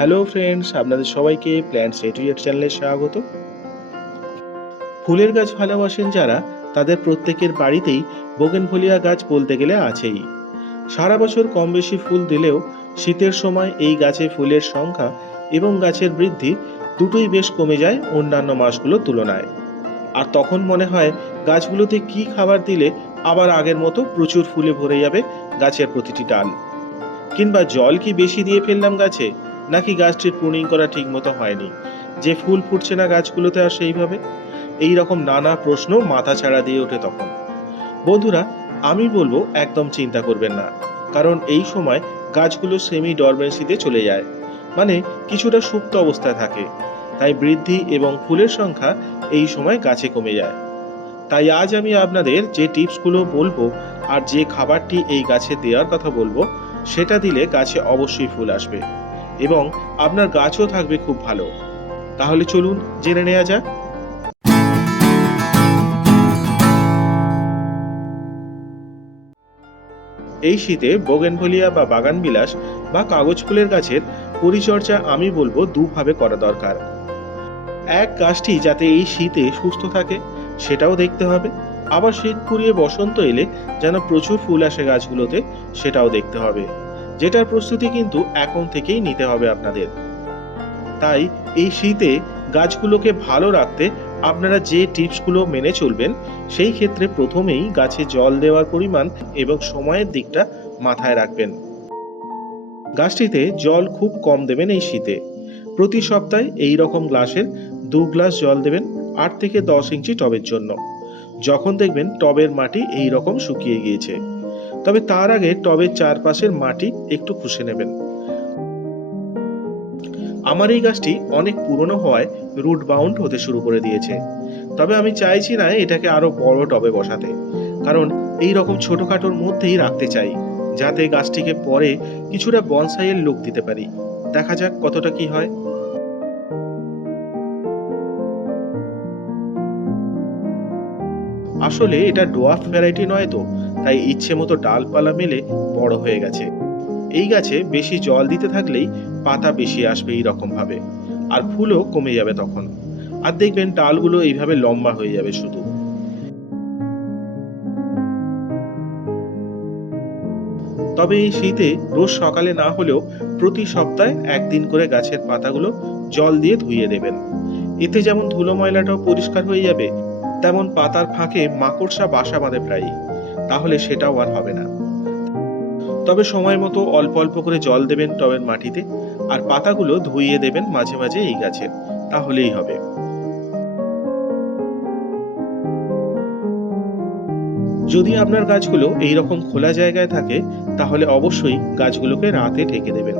Hello friends, আপনাদের সবাইকে plants A to Z চ্যানেলে স্বাগত। ফুলের গাছ ভালোবাসেন যারা, তাদের প্রত্যেকের বাড়িতেই বোগেনভেলিয়া গাছ বলতে গেলে আছেই। সারা বছর কম বেশি ফুল দিলেও শীতের সময় এই গাছে ফুলের সংখ্যা এবং গাছের বৃদ্ধি দুটোই বেশ কমে যায় অন্যান্য মাসগুলোর তুলনায়। আর তখন মনে হয় গাছগুলোতে কি খাবার দিলে আবার আগের মতো প্রচুর ফুলে ভরে যাবে গাছের প্রতিটি ডাল। কিংবা জল কি বেশি দিয়ে ফেললাম গাছে, নাকি গাছটির প্রুনিং করা ঠিক মতো হয়নি, যে ফুল ফুটছে না গাছগুলোতে আর সেইভাবে। এই রকম নানা প্রশ্ন মাথা ছাড়া দিয়ে ওঠে তখন। বন্ধুরা, আমি বলবো একদম চিন্তা করবেন না, কারণ এই সময় গাছগুলো সেমি ডরমেন্সিতে চলে যায়, মানে কিছুটা সুপ্ত অবস্থায় থাকে। তাই বৃদ্ধি এবং ফুলের সংখ্যা এই সময় গাছে কমে যায়। তাই আজ আমি আপনাদের যে টিপসগুলো বলবো আর যে খাবারটি এই গাছে দেওয়ার কথা বলবো, সেটা দিলে গাছে অবশ্যই ফুল আসবে এবং আপনার গাছও থাকবে খুব ভালো। তাহলে চলুন জেনে নেওয়া যাক। এই শীতে বোগেনভেলিয়া বা বাগানবিলাস বা কাগজ ফুলের গাছের পরিচর্যা আমি বলবো দুভাবে করা দরকার। এক, গাছটি যাতে এই শীতে সুস্থ থাকে সেটাও দেখতে হবে। আবার শীত ফুরিয়ে বসন্ত এলে যেন প্রচুর ফুল আসে গাছগুলোতে, সেটাও দেখতে হবে, যেটার প্রস্তুতি কিন্তু এখন থেকেই নিতে হবে আপনাদের। তাই এই শীতে গাছগুলোকে ভালো রাখতে আপনারা যে টিপসগুলো মেনে চলবেন, সেই ক্ষেত্রে প্রথমেই গাছে জল দেওয়ার পরিমাণ এবং সময়ের দিকটা মাথায় রাখবেন। গাছটিতে জল খুব কম দেবেন এই শীতে। প্রতি সপ্তাহে এই রকম গ্লাসের 2 গ্লাস জল দেবেন 8 থেকে 10 ইঞ্চি টবের জন্য, যখন দেখবেন টবের মাটি এই রকম শুকিয়ে গিয়েছে। তবে তার আগে টবের চারপাশের মাটি একটু খুশে নেবেন। আমার এই গাছটি অনেক পুরনো হওয়ায় রুট বাউন্ড হতে শুরু করে দিয়েছে। তবে আমি চাইছি না এটাকে আরো বড় টবে বসাতে, কারণ এই রকম ছোটখাটোর মধ্যেই রাখতে চাই, যাতে গাছটিকে পরে কিছুটা বনসাইয়ের লুক দিতে পারি। দেখা যাক কতটা কি হয়। আসলে এটা ডোয়ার্ফ ভ্যারাইটি নয় তো, তাই ইচ্ছে মতো ডালপালা মেলে বড় হয়ে গেছে। এই গাছে বেশি জল দিতে থাকলেই পাতা বেশি আসবে এই রকম ভাবে, আর ফুলও কমে যাবে তখন। আর দেখবেন ডালগুলো এইভাবে লম্বা হয়ে যাবে শুধু। তবে এই শীতে রোজ সকালে না হলেও প্রতি সপ্তাহে একদিন করে গাছের পাতাগুলো জল দিয়ে ধুইয়ে দেবেন। এতে যেমন ধুলো ময়লাটাও পরিষ্কার হয়ে যাবে, তেমন পাতার ফাঁকে মাকড়সা বাসা বাঁধে প্রায়ই, তাহলে সেটাও আর হবে না। তবে সময় মতো অল্প অল্প করে জল দেবেন টবের মাটিতে, আর পাতাগুলো ধুইয়ে দেবেন মাঝে মাঝে এই গাছের, তাহলেই হবে। যদি আপনার গাছগুলো এইরকম খোলা জায়গায় থাকে, তাহলে অবশ্যই গাছগুলোকে রাতে ঢেকে দেবেন,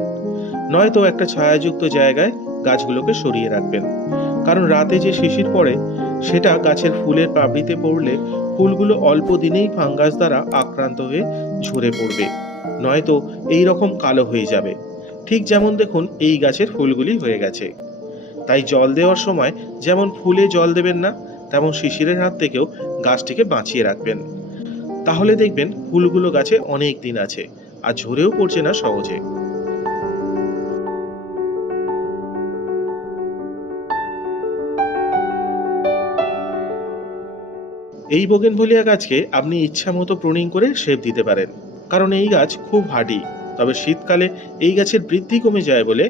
নয়তো একটা ছায়াযুক্ত জায়গায় গাছগুলোকে সরিয়ে রাখবেন। কারণ রাতে যে শিশির পড়ে, সেটা গাছের ফুলের পাপড়িতে পড়লে ফুলগুলো অল্প দিনেই ফাঙ্গাস দ্বারা আক্রান্ত হয়ে ঝরে পড়বে, নয়তো এই রকম কালো হয়ে যাবে, ঠিক যেমন দেখুন এই গাছের ফুলগুলি হয়ে গেছে। তাই জল দেওয়ার সময় যেমন ফুলে জল দেবেন না, তেমন শিশিরের হাত থেকেও গাছটিকে বাঁচিয়ে রাখবেন। তাহলে দেখবেন ফুলগুলো গাছে অনেক দিন আছে আর ঝরেও পড়ছে না সহজে। এই বোগেনভেলিয়া গাছকে আপনি ইচ্ছা মতো প্রুনিং করে শেপ দিতে পারেন, কারণ এই গাছ খুব হার্ডি। তবে শীতকালে এই গাছের বৃদ্ধি কমে যায় বলে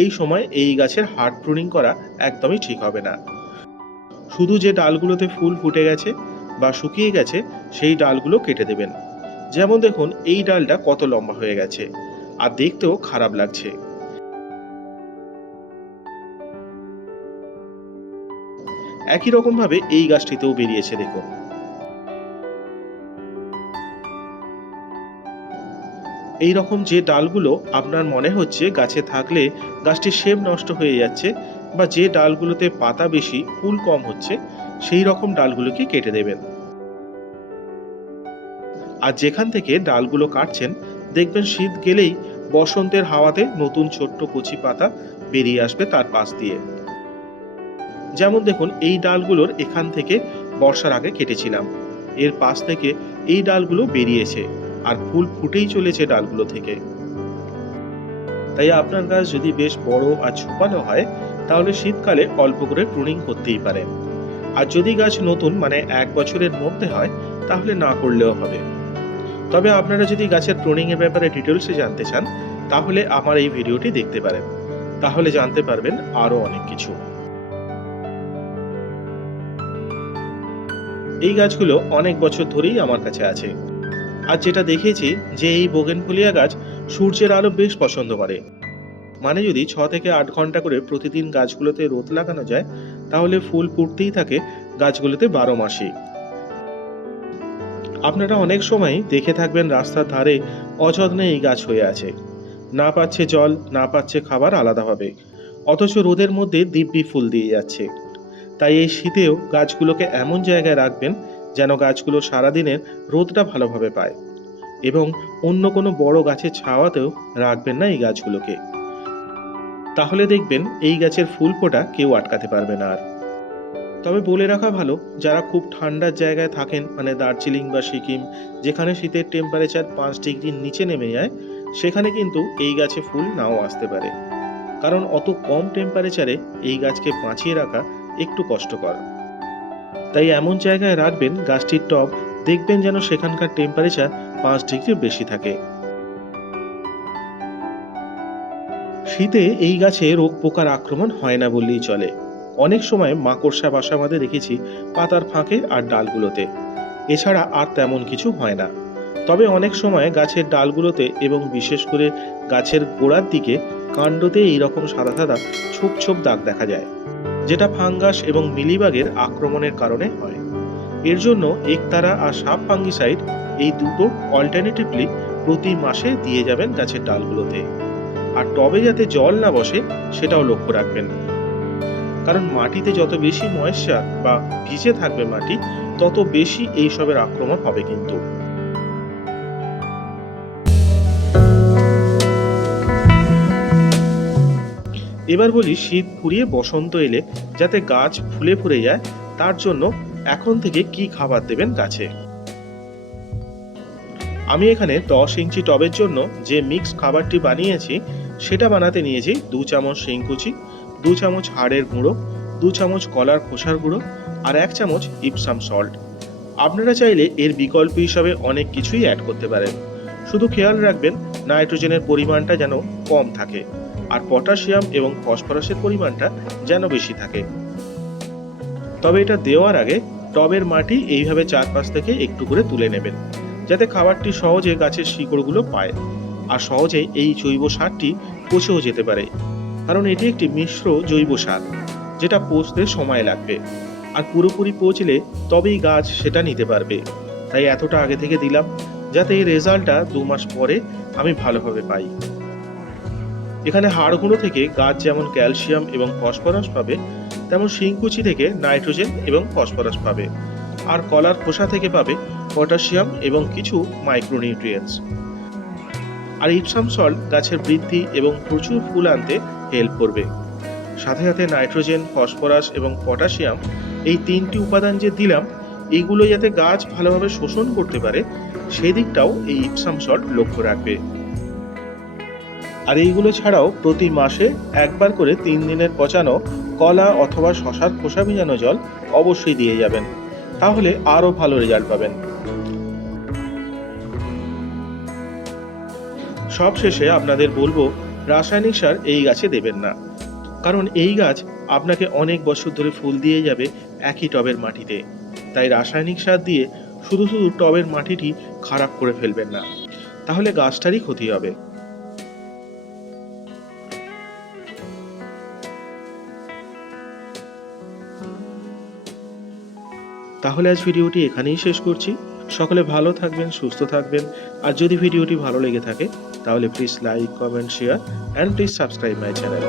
এই সময় এই গাছের হার্ড প্রুনিং করা একদমই ঠিক হবে না। শুধু যে ডালগুলোতে ফুল ফুটে গেছে বা শুকিয়ে গেছে, সেই ডালগুলো কেটে দেবেন। যেমন দেখুন এই ডালটা কত লম্বা হয়ে গেছে আর দেখতেও খারাপ লাগছে। একই রকম ভাবে এই গাছটিতেও বেরিয়েছে দেখুন। এই রকম যে ডালগুলো আপনার মনে হচ্ছে গাছে থাকলে গাছটির শেপ নষ্ট হয়ে যাচ্ছে, বা যে ডালগুলোতে পাতা বেশি ফুল কম হচ্ছে, সেই রকম ডালগুলোকে কেটে দেবেন। আর যেখান থেকে ডালগুলো কাটছেন, দেখবেন শীত গেলেই বসন্তের হাওয়াতে নতুন ছোট্ট কচি পাতা বেরিয়ে আসবে তার পাশ দিয়ে। যেমন দেখুন এই ডালগুলোর এখান থেকে বর্ষার আগে কেটেছিলাম, এর পাশ থেকে এই ডালগুলো বেরিয়েছে আর ফুল ফুটেই চলেছে ডালগুলো থেকে। তাই আপনার গাছ যদি বেশ বড় আর ঝোপালো হয় তাহলে শীতকালে অল্প করে প্রুনিং করতেই পারেন। আর যদি গাছ নতুন মানে 1 বছরের মধ্যে হয় তাহলে না করলেও হবে। তবে আপনারা যদি গাছের প্রুনিং এর ব্যাপারে ডিটেলসে জানতে চান তাহলে আমার এই ভিডিওটি দেখতে পারেন, তাহলে জানতে পারবেন আরো অনেক কিছু। এই গাছগুলো অনেক বছর ধরেই আমার কাছে আছে। আর যেটা দেখেছি যে এই বোগেনভেলিয়া গাছ সূর্যের আলো বেশ পছন্দ করে। মানে যদি 6 থেকে 8 ঘন্টা করে প্রতিদিন গাছগুলোতে রোদ লাগানো যায় তাহলে ফুল ফুটতেই থাকে গাছগুলোতে 12 মাসেই। আপনারা অনেক সময় দেখে থাকবেন রাস্তার ধারে অযত্নে এই গাছ হয়ে আছে, না পাচ্ছে জল না পাচ্ছে খাবার আলাদাভাবে, অথচ রোদের মধ্যে দিব্যি ফুল দিয়ে যাচ্ছে। তাই এই শীতেও গাছগুলোকে এমন জায়গায় রাখবেন যেন গাছগুলো সারাদিনের রোদটা ভালোভাবে পায়, এবং অন্য কোনো বড় গাছের ছাওয়াতেও রাখবেন না এই গাছগুলোকে। তাহলে দেখবেন এই গাছের ফুল ফোটা কেউ আটকাতে পারবে না আর। তবে বলে রাখা ভালো, যারা খুব ঠান্ডার জায়গায় থাকেন মানে দার্জিলিং বা সিকিম, যেখানে শীতের টেম্পারেচার 5 ডিগ্রির নিচে নেমে যায়, সেখানে কিন্তু এই গাছে ফুল নাও আসতে পারে, কারণ অত কম টেম্পারেচারে এই গাছকে বাঁচিয়ে রাখা একটু কষ্টকর। তাই এমন জায়গায় রাখবেন গাছটির টব, দেখবেন যেন সেখানকার টেম্পারেচার 5 ডিগ্রির বেশি থাকে। শীতে এই গাছে রোগ পোকার আক্রমণ হয় না বললেই চলে। অনেক সময় মাকড়সা বাসা বাঁধে দেখেছি পাতার ফাঁকে আর ডালগুলোতে, এছাড়া আর তেমন কিছু হয় না। তবে অনেক সময় গাছের ডালগুলোতে এবং বিশেষ করে গাছের গোড়ার দিকে কাণ্ডতে এইরকম সাদা সাদা ছোপ ছোপ দাগ দেখা যায়, যেটা ফাঙ্গাস এবং মিলিবাগের আক্রমণের কারণে হয়। এর জন্য একতারা আর সাব ফাঙ্গিসাইড এই দুটো অল্টারনেটিভলি প্রতি মাসে দিয়ে যাবেন গাছের ডালগুলোতে। আর টবে যাতে জল না বসে সেটাও লক্ষ্য রাখবেন, কারণ মাটিতে যত বেশি ময়েশ্চার বা ভিজে থাকবে মাটি তত বেশি এইসবের আক্রমণ হবে কিন্তু। এবার বলি শীত ফুরিয়ে বসন্ত এলে যাতে গাছ ফুলে ফুলে যায় তার জন্য এখন থেকে কি খাবার দেবেন গাছে। আমি এখানে 10 ইঞ্চি টবের জন্য যে মিক্স খাবারটি বানিয়েছি সেটা বানাতে নিয়েছি 2 চামচ শিংকুচি, 2 চামচ হাড়ের গুঁড়ো, 2 চামচ কলার খোসার গুঁড়ো আর 1 চামচ ইপসাম সল্ট। আপনারা চাইলে এর বিকল্প হিসাবে অনেক কিছুই অ্যাড করতে পারেন, শুধু খেয়াল রাখবেন নাইট্রোজেনের পরিমাণটা যেন কম থাকে আর পটাশিয়াম এবং ফসফরাসের পরিমাণটা যেন বেশি থাকে। তবে এটা দেওয়ার আগে টবের মাটি এইভাবে চারপাশ থেকে একটু করে তুলে নেবেন, যাতে খাবারটি সহজে গাছের শিকড়গুলো পায় আর সহজেই এই জৈব সারটি পচেও যেতে পারে, কারণ এটি একটি মিশ্র জৈব সার যেটা পচতে সময় লাগবে, আর পুরোপুরি পচলে তবেই গাছ সেটা নিতে পারবে। তাই এতটা আগে থেকে দিলাম যাতে এই রেজাল্টটা 2 মাস পরে আমি ভালোভাবে পাই। এখানে হাড় গুঁড়ো থেকে গাছ যেমন ক্যালসিয়াম এবং ফসফরাস পাবে, তেমন শিংকুচি থেকে নাইট্রোজেন এবং ফসফরাস পাবে, আর কলার খোসা থেকে পাবে পটাশিয়াম এবং কিছু মাইক্রোনিউট্রিয়েন্টস। আর ইপসাম সল্ট গাছের বৃদ্ধি এবং প্রচুর ফুল আনতে হেল্প করবে। সাথে সাথে নাইট্রোজেন, ফসফরাস এবং পটাশিয়াম এই 3টি উপাদান যে দিলাম, এইগুলো যাতে গাছ ভালোভাবে শোষণ করতে পারে সেদিকটাও এই ইপসাম সল্ট লক্ষ্য রাখবে। আর এইগুলো ছাড়াও প্রতি মাসে একবার করে 3 দিনের পচানো কলা অথবা শশার খোসা ভিজানো জল অবশ্যই দিয়ে যাবেন, তাহলে আরো ভালো রেজাল্ট পাবেন। সব শেষে আপনাদের বলবো রাসায়নিক সার এই গাছে দেবেন না, কারণ এই গাছ আপনাকে অনেক বছর ধরে ফুল দিয়ে যাবে একই টবের মাটিতে। তাই রাসায়নিক সার দিয়ে শুধু শুধু টবের মাটিটি খারাপ করে ফেলবেন না, তাহলে গাছটারই ক্ষতি হবে। তাহলে আজ ভিডিওটি এখানেই শেষ করছি। সকলে ভালো থাকবেন, সুস্থ থাকবেন। আর যদি ভিডিওটি ভালো লেগে থাকে তাহলে please like, comment, share and please subscribe my channel.